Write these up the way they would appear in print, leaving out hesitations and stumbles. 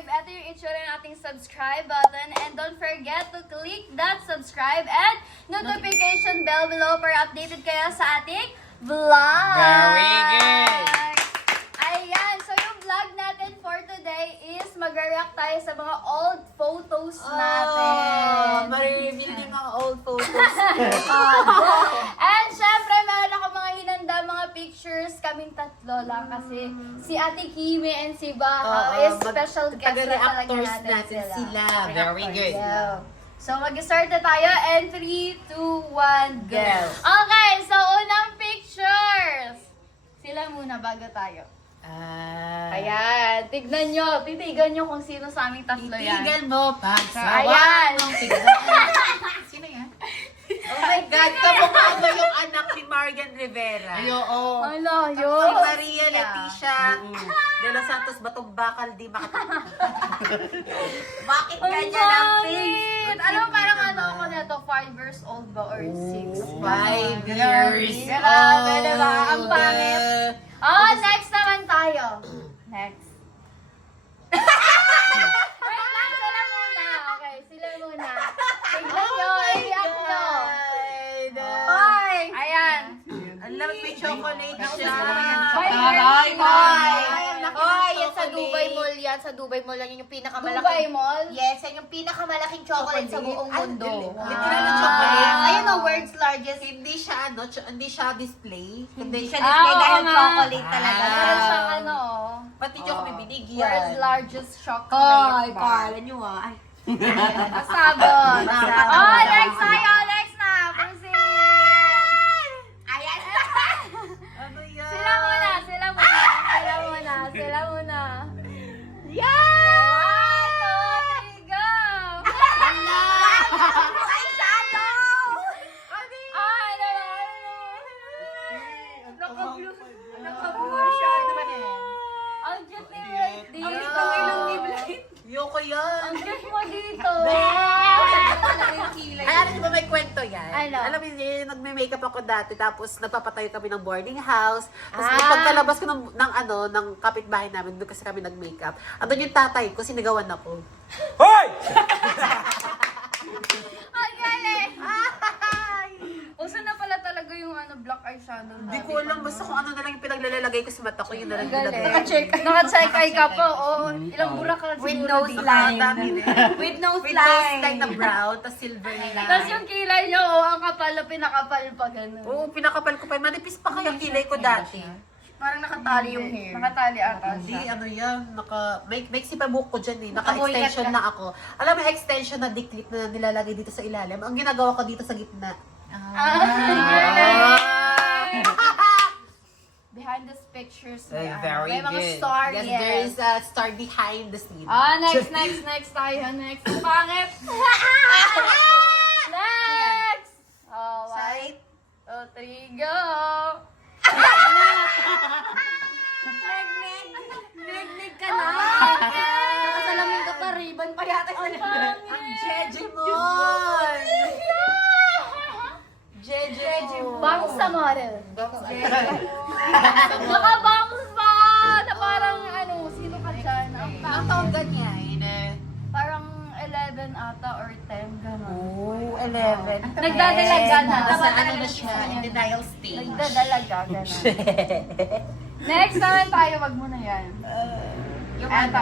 subscribe, ito yung itsura ng ating subscribe button. And don't forget to click that subscribe and notification bell below para updated kayo sa ating vlog. Very good. Ayan, so yung vlog natin for today is mag-react tayo sa mga old photos natin. Marireveal yung mga old photos. And syempre, meron ako mga hinanda, mga pictures. Kaming tatlo lang kasi si Ate Kimi and si Baha is special guest na talaga Taga-reactors natin natin sila. Very good. So, mag-start na tayo. And 3, 2, 1, go! Go. Okay, so unang pictures. Sila muna bago tayo. Ayan, tignan nyo. Titigan nyo kung sino sa aming tatlo yan. Titigan mo pag Ayan. Sino yan? Oh my God, kamukha mo yung anak ni Marian Rivera. Ay, oo. Ano, Si yun? Maria Leticia de los Santos Batong Bakal di makatak. Bakit Ang kanya ng pangit! Alam mo, parang ano ako na to, 5 years old ba or 6? 5 years Grabe, old. diba? Ang pangit. Oh, next naman tayo. Next. Wait lang, sila muna. Okay, sila muna. Tignan nyo, iyak nyo. Hoy! Ayan. Ang lamig may chocolate siya. Aray, Hoy, yan sa Dubai Mall yan. Sa Dubai Mall yan. Yung Dubai pinakamalaking... Mall? Yes, yan yung pinakamalaking chocolate sa buong mundo. Literal na chocolate. Ayun o, world's largest. Hindi siya hindi siya display. Hindi siya Ah, display dahil oo nga. chocolate talaga. Meron siyang ano, Pati niyo kami binigyan. world's largest chocolate bar. niyo ah. Sabon. Oh, next tayo. Next na. Proceed. Ayan. Ano yan? Sila muna. Sila muna. Sila muna. Sila muna. One, two, three, go. Ay, shadow! Ay, Nakablue siya. Ito ba din? ang cute ni Bright dito. Ang cute ng ilong ni Bright. Yoko yan. Ang cute mo dito. Ay, alam niyo ba may kwento yan? Ano? Alam niyo, nagme-makeup ako dati, tapos nagpapatayo kami ng boarding house. Tapos Ah. pagkalabas ko ng kapitbahay namin, doon kasi kami nag-makeup. Andun yung tatay ko, sinigawan ako. Hoy! Ang galing. Uso na pala talaga yung black eyeshadow. Hindi ko alam, basta kung ano na lang yung pinaglalagay ko sa mata ko, yun na lang Ang galing. ginagawa. Naka-check eye ka po. Oo. Ilang burak ka With siguro nose dito. line. Dami din. With nose With those like na brown, tapos silver line. Tapos yung kilay nyo, ang kapal na pinakapal pa gano'n. Oo, pinakapal ko pa. Manipis pa kaya kilay ko dati. Parang nakatali yung hair. Nakatali ata Hindi, siya. ano yan, make si pabuhok ko dyan eh. Naka-extension na ako. Alam mo, extension na diklit na nilalagay dito sa ilalim. Ang ginagawa ko dito sa gitna. Behind the pictures. Very may mga good. star, Yes, yes. there is a star behind the scene. Next tayo. Next. Pangit. Next. Oh, Side. 1, 2, 3, go. Neg ka na. Nakasalamin ka pa, ribbon pa yata. Ang Jeje mo! Jeje mo! Bangs sa model. Naka-bangs Nakabangs pa! Na parang sino ka dyan? Ang Ang pangit. taon ganyan. Parang 11 ata or 10, gano'n. Oh, 11. Nagdadalaga na. Nasa ano na siya, in denial stage. Nagdadalaga, gano'n. Next naman tayo, wag mo na yan. Eto.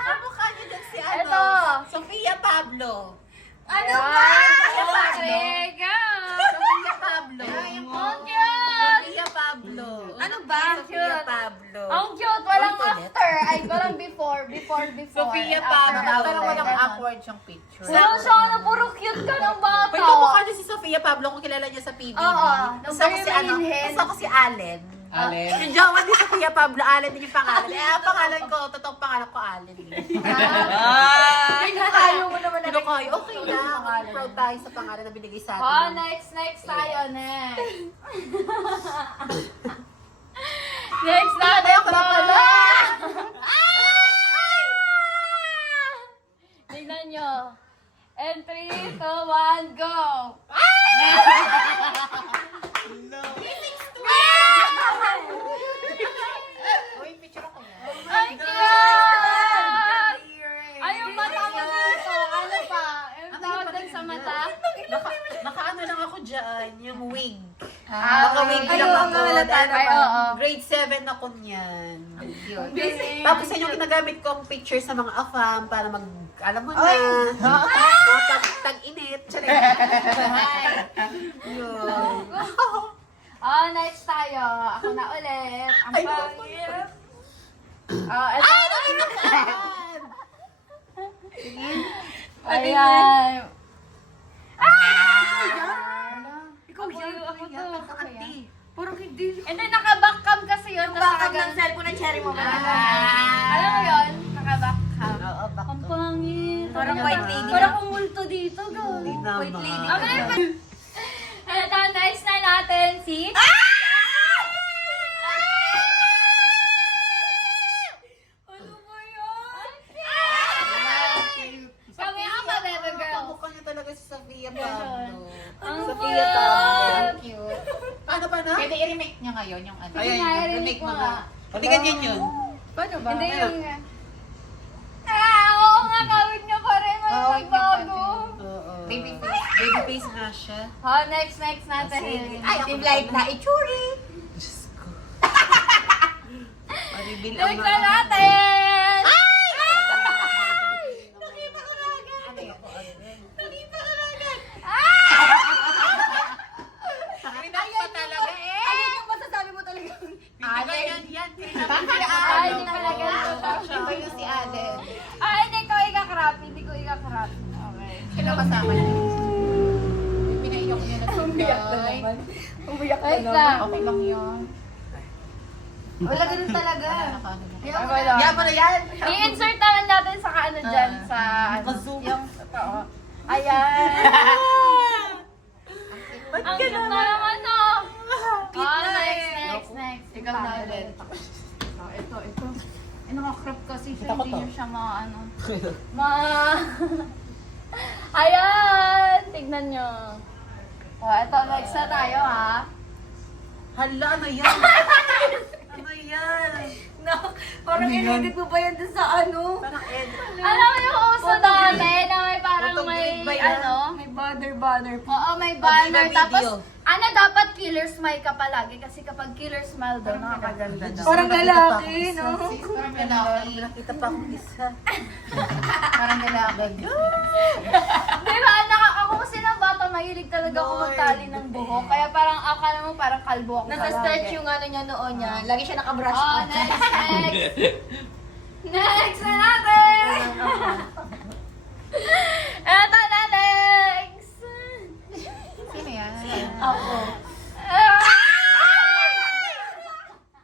Kamukha niyo dun si ano? Eto. Sofia Pablo. Ano ba? Go! Sofia Pablo. Ang cute! Sofia Pablo. Ano ba? Sofia Pablo. Ang cute! Walang Ulit. after. Ay, walang before. Sofia and after Pablo. na Pero ulit. walang Ganon. awkward siyang picture. Wala siya, puro cute ka ng bata. May kamukha niyo si Sofia Pablo kung kilala niyo sa PBB. Oo. Gusto ko si ano, Marilyn. gusto ko si Allen. Allen. Yung jowa ni Sofia Pablo, Allen din yung pangalan. Ang pangalan ko, totoong pangalan ko, Allen. Ayaw mo naman Pero kayo, okay lang. Proud tayo sa pangalan na binigay sa Oh, atin. next tayo, next. Next natin Ako na pala. Tingnan nyo. And 3, 2, 1, go! Uy, picture ako yan. Ang cute! bilang ang ako. halata Dahil Ay, oo. grade 7 ako niyan. Busy. Tapos yan yung ginagamit kong picture sa mga afam para mag, alam mo na, Ay! mga tag-init. Yun. Next tayo. Ako na ulit. Ang Ay, pangit. Ito. Ayan. Ikaw yun. Ako to. Ako yan. Parang hindi. Hindi, naka-backcam kasi yun. Yung tas backup nakagan- ng cellphone na cherry mo ba? Alam mo yun? Naka-backcam. Oo, back Ang pangit. Parang Ano white ba? lady Parang na. kumulto dito. Hindi Go. naman. Wait, lady. Okay. Ito, next na natin si... Ano ba yan? Kami ang baby girl. Mukha niya talaga si Sofia Pablo. Ang Sofia cute. Pablo. Cute. Paano ba na? Pwede i-remake niya ngayon yung ano. Sige nga, i-remake mo nga. Hindi ganyan yun. Paano ba? Hindi yung... Oo nga, kawit niya pa rin. May Kawit niya pa nagbago. Oo. Baby Baby face nga siya. Next natin. Ay, ako Team light na itsuri. Diyos ko. Maribil ang Next na natin! Nakita ko na agad. Nakita ko na agad! Nakita pa talaga eh. Ano yung masasabi mo talaga? Yan, yan. Ay, hindi talaga. Siya yung si Allen. Hindi ko ikakarap. Hindi ko ikakarap. Okay. Sino kasama niya? Yung pinaiyak niya na si Guy. Umiyak Wait lang. Okay lang yun. Wala ganun talaga. Nakano na. Okay lang. Yan mo na yan. I-insert naman natin sa ano dyan. Sa Naka-zoom. yung totoo. Ayan. Ba't Ang cute na naman no. Next. Ikaw na ulit. Ito. Nakakrap kasi siya. Kita ko Hindi to. niyo siya Ayan. Tignan nyo. Ito, next na tayo ha. Hala, ano yan? Ano yan? No, parang in-edit mo ba yan dun sa ano? Parang Ed. Alam mo yung uso dati na may parang Photograph may ba yan? May banner po. Oo, may banner. Video. Tapos, dapat killer smile ka palagi. Kasi kapag killer smile daw, nakakaganda daw. Parang lalaki, no? Parang lalaki. Nakita pa akong isa. Parang lalaki. Di ba, ako kasi ng bata, mahilig talaga ako Lord. magtali ng buhok. Kaya parang akala mo parang kalbo ako Nasa-stretch palagi. yung ano niya noon niya. Lagi siya nakabrush Oh, off. next. Next na natin! Eto na, next! Sino yan? Ako.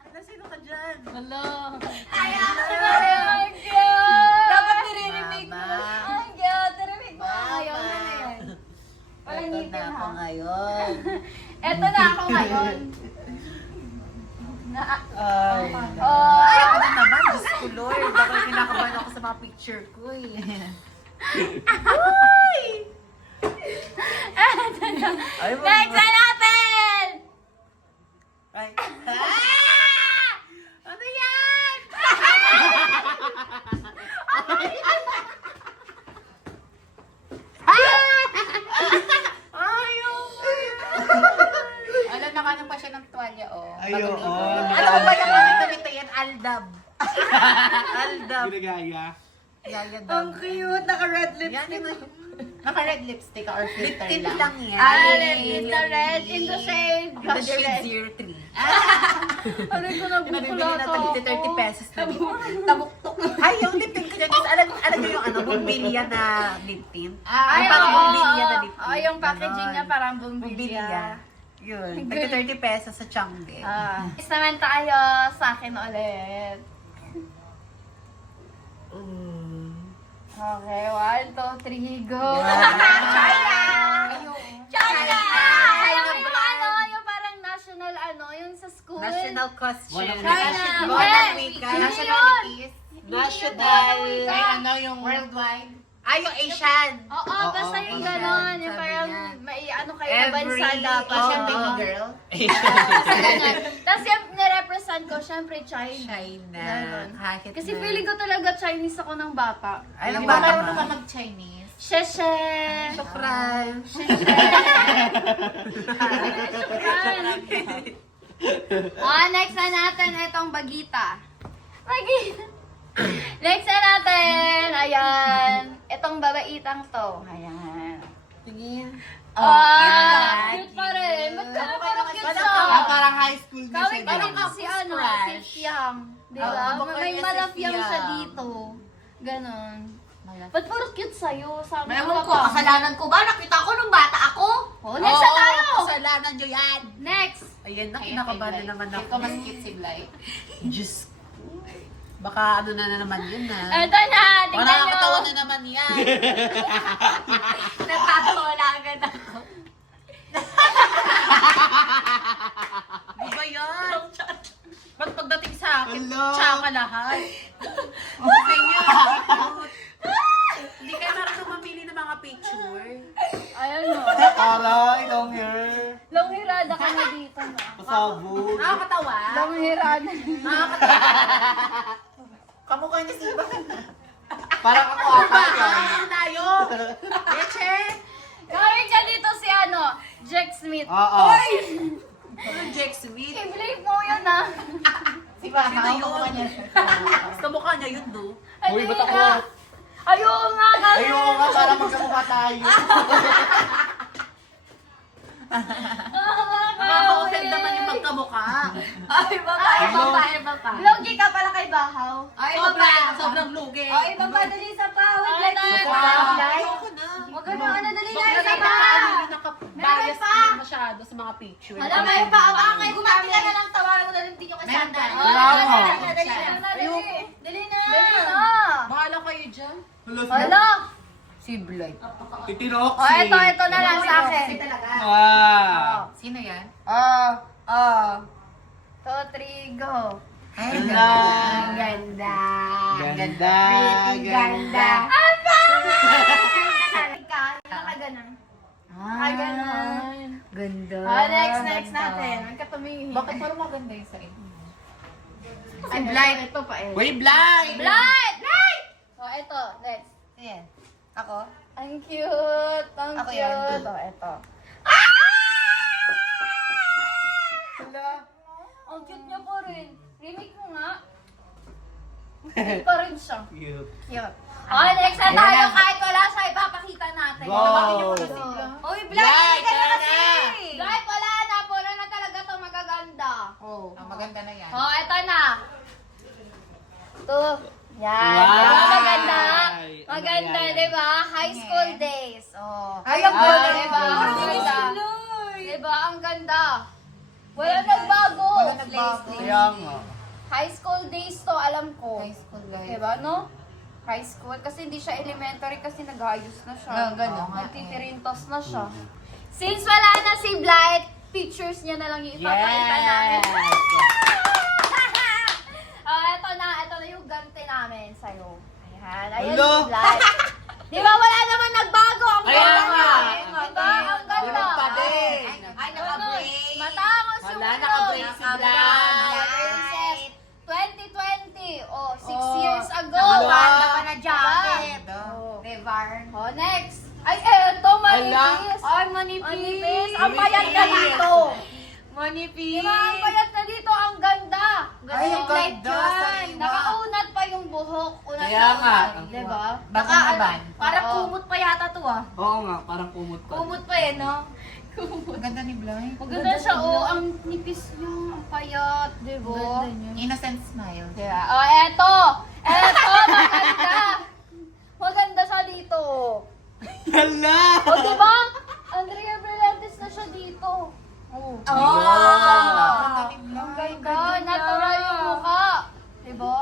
Hala, sino ka dyan? Hello. Ay, Ang cute! dapat nire-remake mo. Mama. Ang cute! Remake mo ngayon. Ano na yan? Walang Ito ngipin, na ako ha? ngayon. Eto na ako ngayon. Ay, Oh, ay, ako na naman. Diyos ko, Lord. Baka kinakabahan ako sa mga picture ko eh. Ay, next na natin! Ay. Ah! Ano yan? Ayaw. Alam, nakano pa siya ng tuwalya, oh. Ayo, Bago oh. ligo. Ano ba yung kamita yan? Aldab. Aldab. Ginagaya. Yaya Ang dab. cute, naka-red lips. Yan yung Naka-red lipstick or lip filter tint lang. lang yan. In the red, in the shade. In the shade 03. Aray ko, Pinabibili na nagbukulata tag 30 pesos na lip. Tabuktok. Ay, yung lip tint ko dyan. Alam mo yung ano, bumbilya na lip tint? Ay, parang oo, bumbilya na oo. lip tint. Oo, yung packaging niya Ganon. parang Bumbilya. bumbilya. Yun. Tag 30 pesos sa Changge. Next naman tayo sa akin ulit. Okay, 1, 2, 3, go! China! China! China Yung brand. yung parang national yung sa school. National question. Walang China! Walang Hindi! wika. Hindi yun! Nationalities. National. Ay, ano yung worldwide? Ay, yung Asian. Oo, basta yung Asian, ganon. Yung sabi parang niya. may kayo na bansa dapat. Asian Oo. baby girl. Basta ganyan. Tapos yung nirepresent ko, syempre China. China. Ganon. Kahit Kasi na. feeling ko talaga Chinese ako ng bata. Ay, Di ang ba bata marunong ka. ka mag-Chinese? Sheshe! Shukran. Shukran. Next na natin itong bagita. Bagita. Next na natin, ayan. Itong babaitang to. Ayan. Sige. Cute pa rin. Ba't ka parang cute siya? Parang high school na Kawin siya. ka doon. din si si Fiang. Di ba? baka May yung malafyang si siya Fiang. dito. Ganon. Ba't puro cute sa'yo? Sabi Ewan ko ko, kasalanan ko ba? Nakita ko nung bata ako. Oh, next na tayo! Kasalanan nyo yan. Next! Ayan na, kinakabahan na naman Ito ako. mas cute si Blay. Diyos ko. Baka ano na naman yun na. Ito na! Baka Tingnan nakakatawa nyo! na naman yan. Natatawa na agad ako. Di ba yan? Ba't pagdating sa akin, Hello? tsaka lahat? Sa inyo. Hindi kayo marunong mamili ng mga picture. Ayun o. Aray, long hair. Longhirada ka na dito na. Pasabog. Nakakatawa. Longhirada. Kamukha niya si Iba. Parang ako ata yan. Ano tayo? Leche! Kawin siya dito si Jack Smith. Oo. Ano Jack Smith? I-believe mo yun ah. Si Bahaw, Sino yun? kamukha niya. Sa mukha niya yun, no? Uy, ba't ako? Ayun nga kasi. Ayoko nga, para magkamukha tayo. Nakaka-offend naman yung magkamukha. Ay, iba pa. Logi ka pala kay Bahaw. Ay, Sobrang lugi. Ay, iba pa, dali sa pa. Wait, Ay, like, ay, Ayoko na. Huwag ka na, dali na, Bakit isa pa. naka-bias din masyado sa mga picture? Alam mo yung Abangan kayo, gumati ka na lang, tawaran ko na lang video kay Sandra. Wala mo. Dali na. Bahala kayo dyan. Hala. Si Blay. Titinok O, ito na lang sa akin. Wow. Sino yan? 2, 3, go. Ganda. Ganda. Ganda. Ganda. Nakaganon. Ay, ganon. Ganda. Next natin. Ang katumihin. Bakit parang maganda yung sa inyo? Si Blight. Ito pa eh. Uy, blind! Blight! O, ito. Next. Ayan. Ako? Ang cute. Ang Ako cute. yan. O, ito. Ang cute niya pa rin. Remake mo nga. Cute pa rin siya. Cute. Cute. O, next na tayo. Kahit wala siya, ipapakita natin. Go! Uy, Blight, ka na tara kasi! Blight, wala na. Puro na talaga to magaganda. Oh. Maganda na yan. O, ito na. Ito. Yan. Wow. Diba maganda? Ay, Maganda, ano yan? diba? High school days. Oh. Ay, ang Ah, ganda. diba? ang Ang ganda. ganda. Diba? Ang ganda. Wala nagbago. Wala nagbago. Kaya nga. High school days to, alam ko. High school life. Diba, no? High school. Kasi hindi siya elementary kasi nag-ayos na siya. Ah, ganun. Nagtitirintos na siya. Since wala na si Blight, pictures niya na lang yung ipapakita namin. Ito na yung ganti namin sa'yo. Ayan, ayan Hello? si Blight. Di ba wala naman nagbago? Ang Kaya ganda nga. niya. Diba? Ang ganda. Tulog pa din. Ay, naka-brace. Matangos yung Wala, ulo. naka-brace si Naka-braces. 2020. Oh, 6 years ago. Nakabanda pa na jacket. Oh. Revarn. Oh, next. Ay, eto, manipis. Ay, Manipis. Ang payat na dito. Manipis. Diba, ang payat na dito. Ang ganda. Ay, ang ganda sa Yan. iba. Nakaunat pa yung buhok. Unat Kaya na nga. unat. Diba? Baka naman. Parang Oo. kumot pa yata to ah. Oo nga, parang kumot pa. Kumot pa eh, no? Ang ganda ni Bly. Maganda siya, oh. Ang nipis niya. Ang payat. Diba? Innocent smile. Yeah. Oh, eto. Eto, maganda. Maganda siya dito. Hala! O, diba? Andrea Brillantes na siya dito. Oh. Oh! Ang ganda. Natural yung mukha. Diba?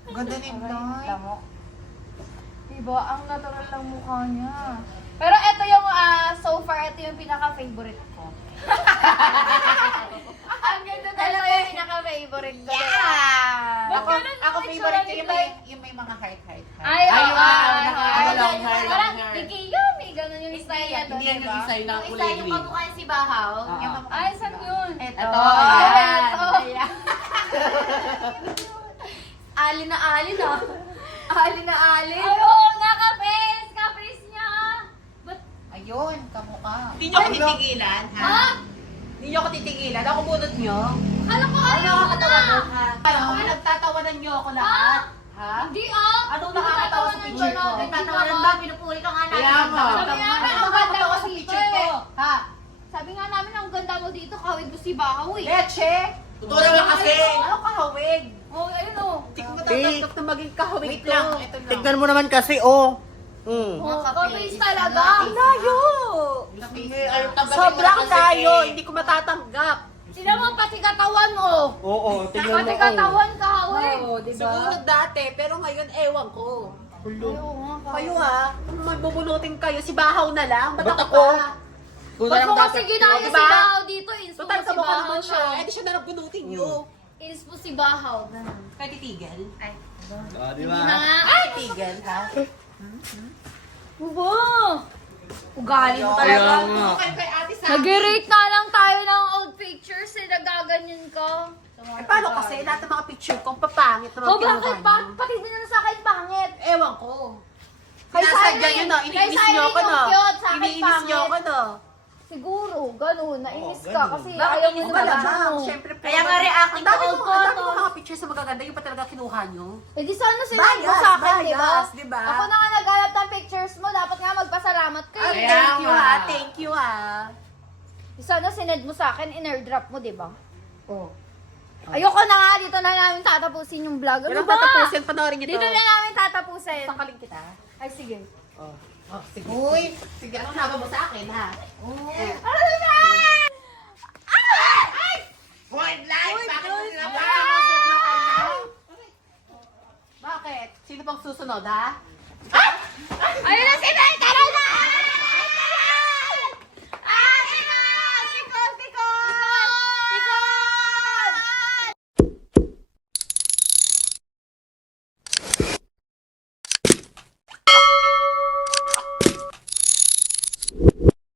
Ang ganda ni Bly. Diba? Ang natural ng mukha niya. Pero ito yung, so far, ito yung pinaka-favorite ko. Ang ganda talaga yung pinaka-favorite ko. Yeah! Ba't ganun yung Ako itsura favorite ko ni yung Bly? may mga heart. Ay, oo. Ayun, Parang long hair. Tiki Yumi, ganun yung style niya doon, Hindi yan yung diba? design ng Isa kulay yung green. kamukha niya si Bahaw. Ah. Yung Ay, saan yun? Ito. Ito. Ayan. Alin na. Alin na alin. Ay, oo nga, kapis niya. Ba't, Ayun, kamukha. Hindi niyo ako titigilan, ha? Hindi niyo ako titigilan. Ako bunot niyo. Alam ko Ano ayaw mo nakakatawa na. doon, ha? Parang pinagtatawanan niyo ako lahat. Ha? Hindi ah. Anong nakakatawa sa picture ko? Nagtatawanan ba? Pinupuri ka nga namin. Kaya nga. Sabi nga namin, Ano ang ganda nakakatawa mo sa dito picture ko? eh. Ha? Sabi nga namin, ang ganda mo dito, kawig mo si Bahaw eh. Leche? Totoo naman kasi. Ano kahawig? Oh, ayun oh. Hindi ko matatanggap na maging kahawig Wait to. lang, ito lang. Tignan mo naman kasi, oh. Oh, kabis talaga. Ang layo! Sobrang layo! Hindi ko matatanggap. Sila mo pati katawan mo. Oo, tignan mo. Pati katawan kawig. Oo, di ba? Sumunod dati, pero ngayon ewan ko. Kayo ha, kung may bubunutin kayo, si Bahaw na lang. Ba't Ba't ako ako? pa? Ba't mo kasi ginaya si Diba? Bahaw dito? Inspo Total, si sa mukha Bahaw naman siya. siya. Eh, di siya na lang bunutin niyo. Inspo si Bahaw. Kaya titigil? Ay, Oh, di hindi ba? na nga. Ay, titigil ha? Ubo! Ugali mo Kaya talaga. nga. Kayo kay Ate Sa. Nag-rate na lang tayo ng old pictures eh, nagaganyan ka. Eh, paano kasi lahat ng mga picture ko, papangit naman Oh, bakit? kinuha niyo. Pati din na sa akin pangit. Ewan ko. Kay Sinasadya Cyrene, yun, no? kay Iniinis Cyrene niyo ako, no? yung cute, sa akin Iniinis niyo ako, pangit. no? Siguro, ganun. Nainis Oo, ka ganun. kasi Bakit ayaw mo inis na ka? lang. Siyempre po. Kaya nga reacting Ang dami to ko, old ang dami ko photos. mga pictures na magaganda, yung pa talaga kinuha niyo. Eh di sana sinabi mo Bias, sa akin, di ba? bias, di ba? Ako na nga naghanap ng pictures mo, dapat nga magpasalamat ka Ah, eh. Kaya thank you nga. ha, thank you ha. Sana sinend mo sa akin, in-airdrop mo, di ba? Oh. Ayoko na nga, dito na namin tatapusin yung vlog. Ano Walang ba? tatapusin, panoorin niyo to. Dito na namin tatapusin. Sangkalin kita. Ay, sige. Oh, sige. Uy, Sige, anong laban mo sa akin ha? Ano na? void life! Bakit mo sila Bakit? Sino pang susunod ha?